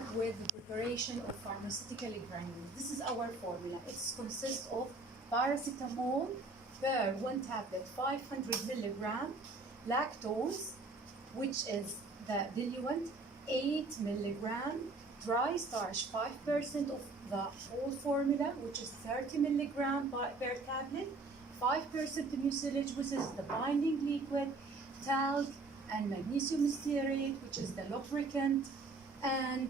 start with the preparation of pharmaceutical granules. This is our formula. It consists of paracetamol per 1 tablet, 500 milligram, lactose, which is the diluent, 8 milligram, dry starch, 5% of the whole formula, which is 30 milligram per tablet, 5% mucilage, which is the binding liquid, talc, and magnesium stearate, which is the lubricant. And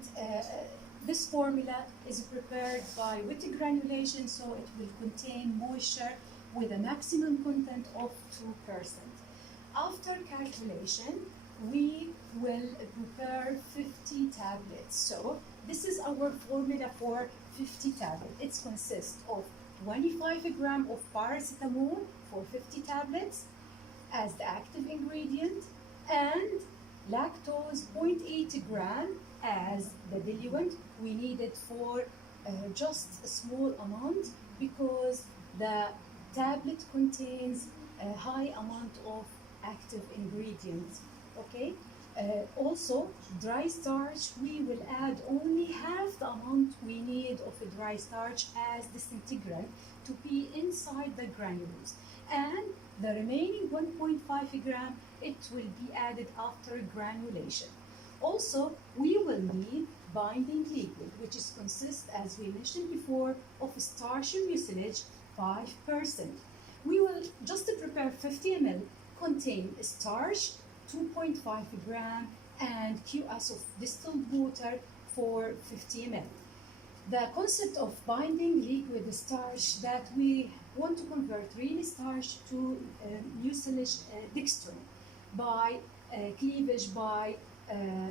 this formula is prepared by wet granulation, so it will contain moisture with a maximum content of 2%. After calculation, we will prepare 50 tablets. So this is our formula for 50 tablets. It consists of 25 grams of paracetamol for 50 tablets as the active ingredient, and lactose 0.8 gram as the diluent. We need it for just a small amount because the tablet contains a high amount of active ingredients. Okay. Also, dry starch, we will add only half the amount we need of a dry starch as disintegrant to be inside the granules, and the remaining 1.5 gram, it will be added after granulation. Also, we will need binding liquid, which is consists, as we mentioned before, of starch and mucilage 5%. We will just prepare 50 ml, contain starch 2.5 gram and QS of distilled water for 50 ml. The concept of binding liquid starch, that we want to convert real starch to mucilage dextrin by cleavage by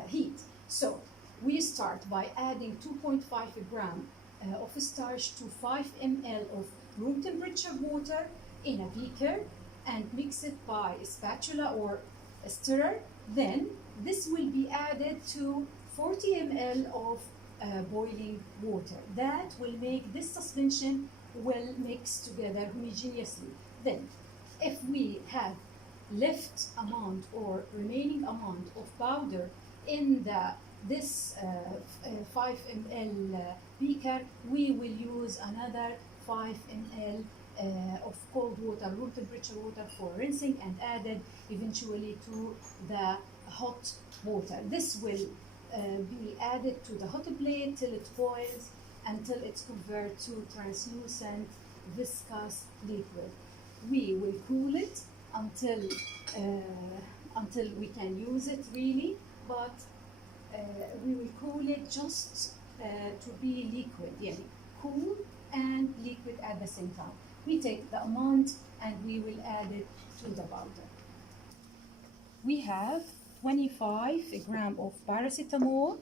heat. So we start by adding 2.5 gram of starch to 5 ml of room temperature water in a beaker and mix it by a spatula or a stirrer. Then this will be added to 40 ml of boiling water. That will make this suspension will mix together homogeneously. Then if we have left amount or remaining amount of powder in this 5 ml beaker, we will use another 5 ml of cold water, room temperature water, for rinsing and added eventually to the hot water. This will be added to the hot plate till it boils until it's converted to translucent viscous liquid. We will cool it until we can use it really, but we will cool it just to be liquid, yeah, cool and liquid at the same time. We take the amount and we will add it to the powder. We have 25 gram of paracetamol,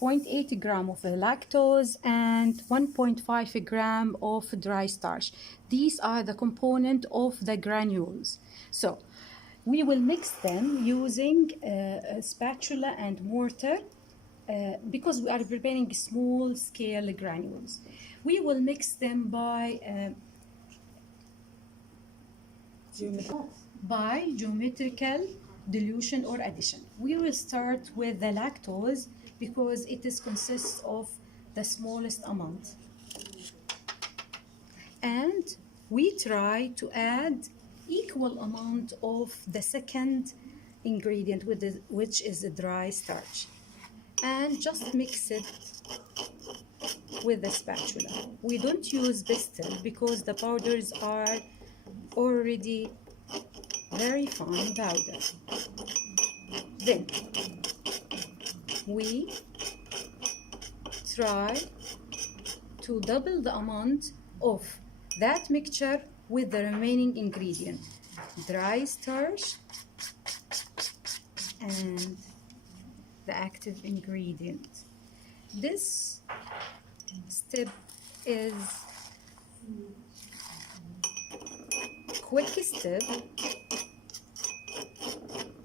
0.8 gram of lactose, and 1.5 gram of dry starch. These are the components of the granules. So we will mix them using a spatula and mortar because we are preparing small scale granules. We will mix them by geometrical dilution or addition. We will start with the lactose because it consists of the smallest amount. And we try to add equal amount of the second ingredient, which is the dry starch. And just mix it with the spatula. We don't use pistol because the powders are already very fine powder. Then we try to double the amount of that mixture with the remaining ingredient, dry starch and the active ingredient. This step is quick step.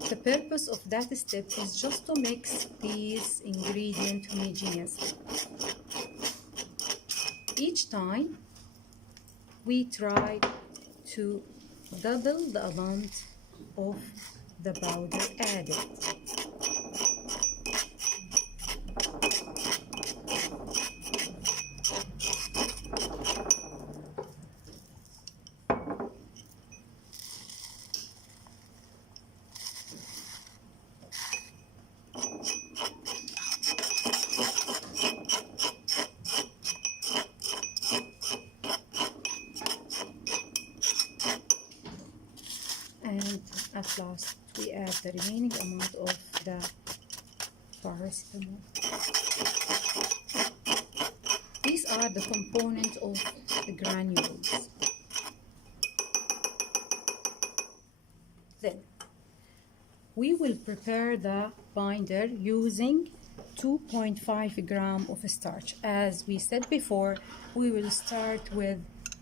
The purpose of that step is just to mix these ingredients homogeneously. Each time we try to double the amount of the powder added. last, we add the remaining amount of the paracetamol. These are the components of the granules. Then we will prepare the binder using 2.5 gram of starch. As we said before, we will start with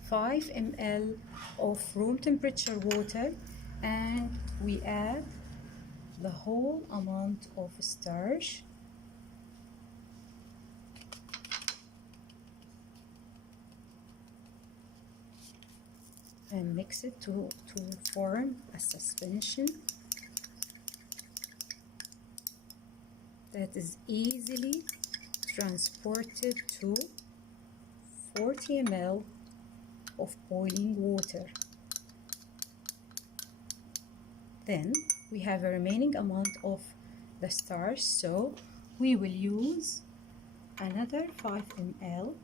5 ml of room temperature water, and we add the whole amount of starch. And mix it to form a suspension that is easily transported to 40 ml of boiling water. Then we have a remaining amount of the starch, so we will use another 5 ml.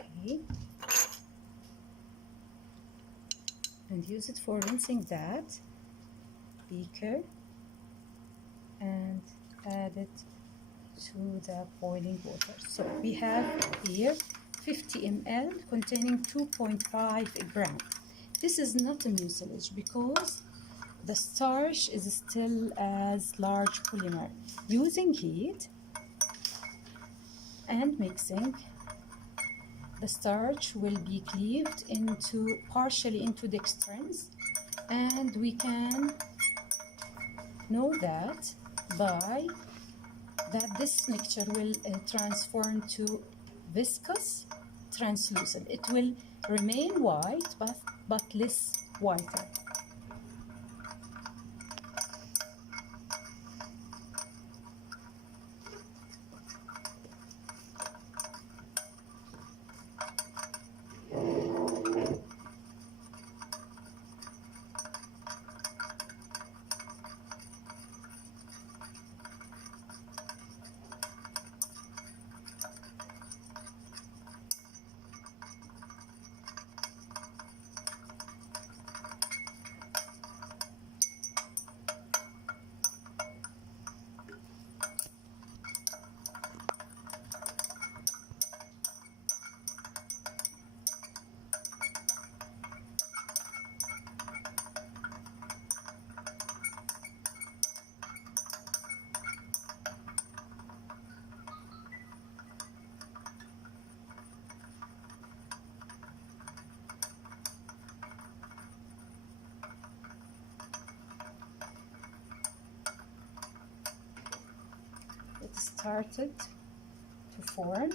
Okay. And use it for rinsing that beaker and add it to the boiling water. So we have here 50 ml containing 2.5 gram. This is not a mucilage because the starch is still as large polymer. Using heat and mixing, the starch will be cleaved partially into dextrins, and we can know that by that this mixture will transform to viscous translucent. It will remain white but less whiter. It started to form.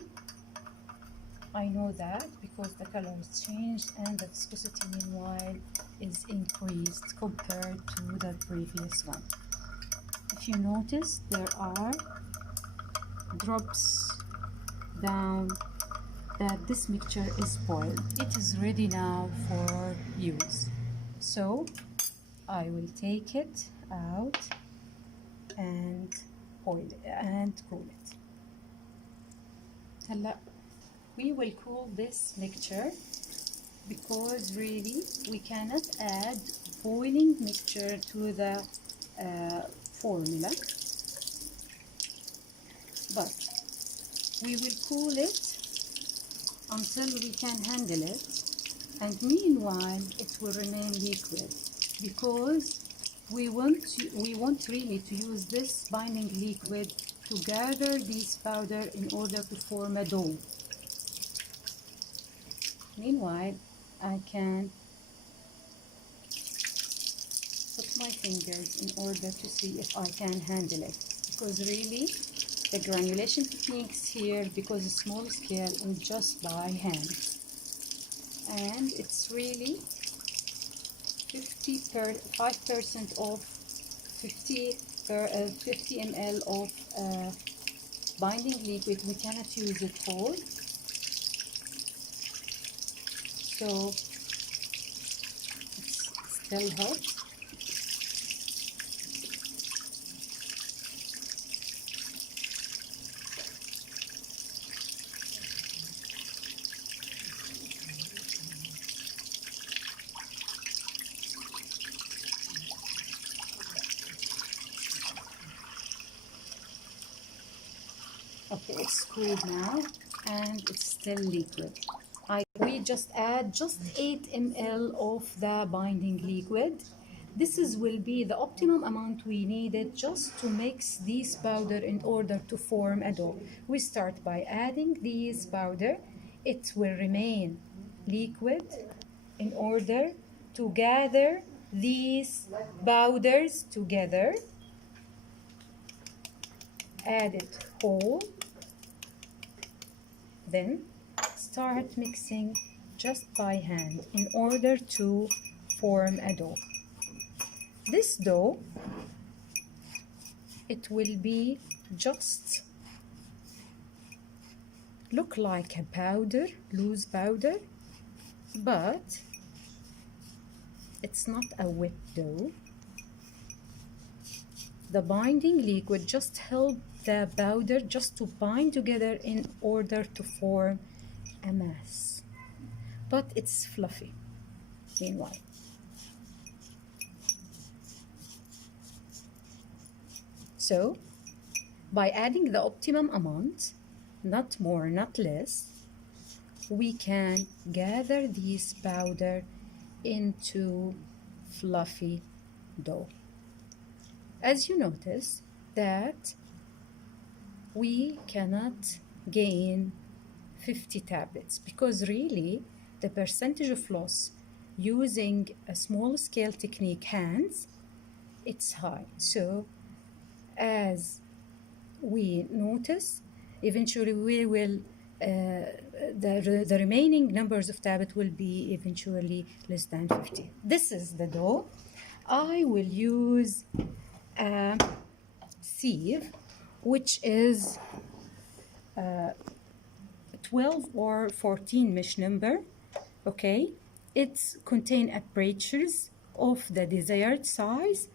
I know that because the color has changed and the viscosity meanwhile is increased compared to the previous one. If you notice, there are drops down that this mixture is boiled. It is ready now for use. So I will take it out and boil it and cool it. We will cool this mixture because really we cannot add boiling mixture to the formula, but we will cool it until we can handle it, and meanwhile it will remain liquid because we want really to use this binding liquid to gather this powder in order to form a dough. Meanwhile, I can put my fingers in order to see if I can handle it, because really the granulation techniques here, because it's small scale and just by hand, and it's really 5% of 50 ml of binding liquid. We cannot use it whole, so it's still hot. it's cooled now and it's still liquid. We just add just 8 ml of the binding liquid. This will be the optimum amount we needed just to mix this powder in order to form a dough. We start by adding this powder. It will remain liquid in order to gather these powders together. Add it whole. Then start mixing just by hand in order to form a dough. This dough, it will be just look like a powder, loose powder, but it's not a wet dough. The binding liquid just helps the powder just to bind together in order to form a mass, but it's fluffy meanwhile. So by adding the optimum amount, not more, not less, we can gather this powder into fluffy dough. As you notice that we cannot gain 50 tablets because really the percentage of loss using a small scale technique hands, it's high. So as we notice, eventually we will the remaining numbers of tablets will be eventually less than 50. This is the dough. I will use a sieve which is 12 or 14 mesh number. Okay, it's contain apertures of the desired size.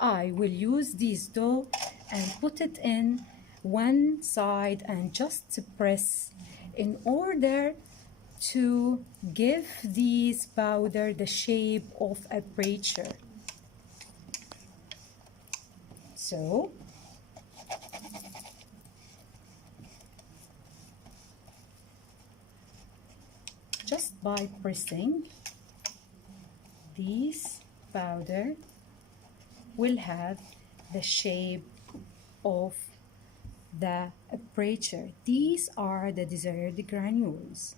I will use this dough and put it in one side and just press in order to give this powder the shape of aperture. So just by pressing, this powder will have the shape of the aperture. These are the desired granules.